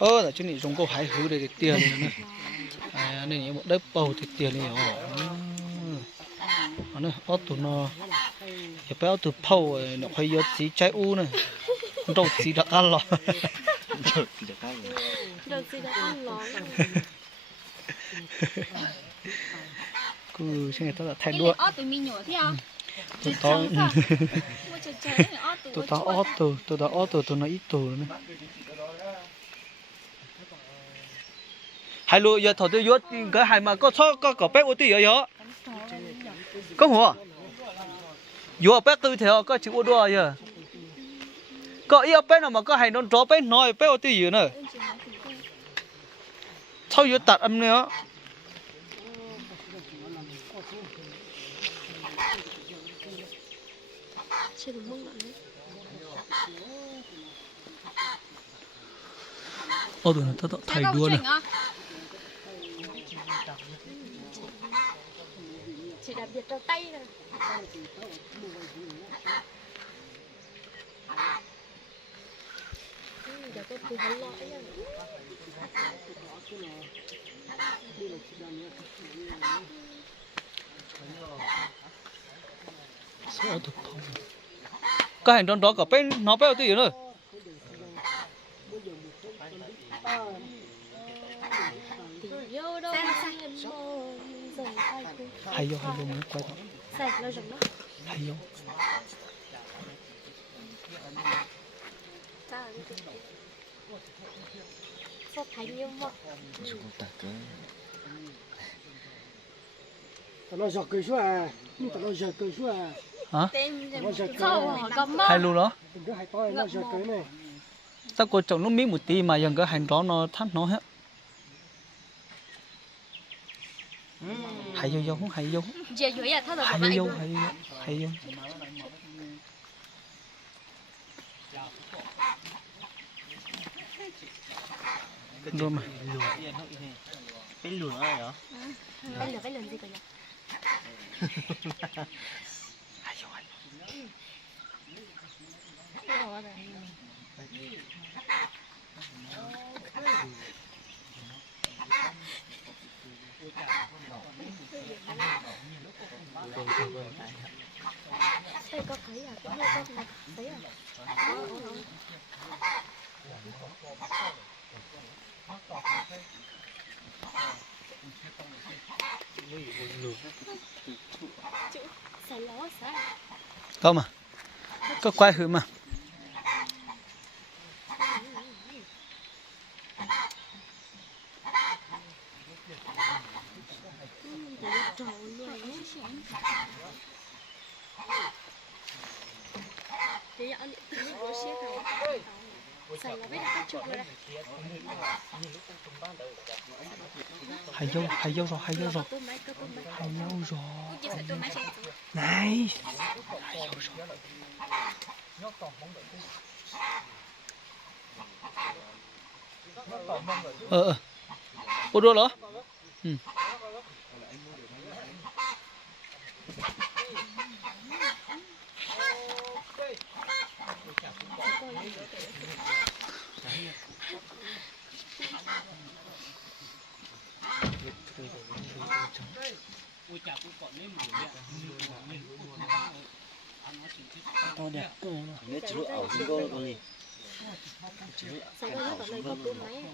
là chỗ này dùng câu hái hứ để tiền này nên một đất bầu thì tiền này nó ót tụi nó giờ béo từ phâu nó phải vô xí trái u này đâu xí đã ăn rồi đâu xí đã ăn rồi cứ xem người ta là thay đua tụi tao ót tụi nó ít tụi nữa hai lúa giờ thổi tôi vô cái hai mà có bé ô tí ở đó có hùa vô bé tư theo có chịu đua giờ có yêu bé nào mà có hai non chó bé nói bé ô tí gì nữa sao vô tạt âm nữa ô tụi nó thay đua này chỉ đặc biệt trong tay này giờ có từ hắn lo ấy cái hành đó có bên nó béo tí nữa hay vô mới quay hay vô sao thấy nhiều mà nó giật cười xuống à, nó giật cười xuống à. Hả? không hay luôn đó. Cái hai to nó giật cười này. Tao coi trồng nó miếng một tí mà dần cái hành đó nó thắt nó hết. Hay vô không hay vô. Hay vô. Rồi mà. Cái lùn đó hả? Cái lùn gì cơ nhỉ? Hay vô. Đây có thấy à? Có thấy à? Có mà. Có quay hử mà. Hay vô rồi. Hay vô rồi. Này. Hay vô rồi. Ô đua đó. Ừ. To đẹp. Nhớ chỉ lúc ảo sinh cô con gì. Sao nó còn này có máy.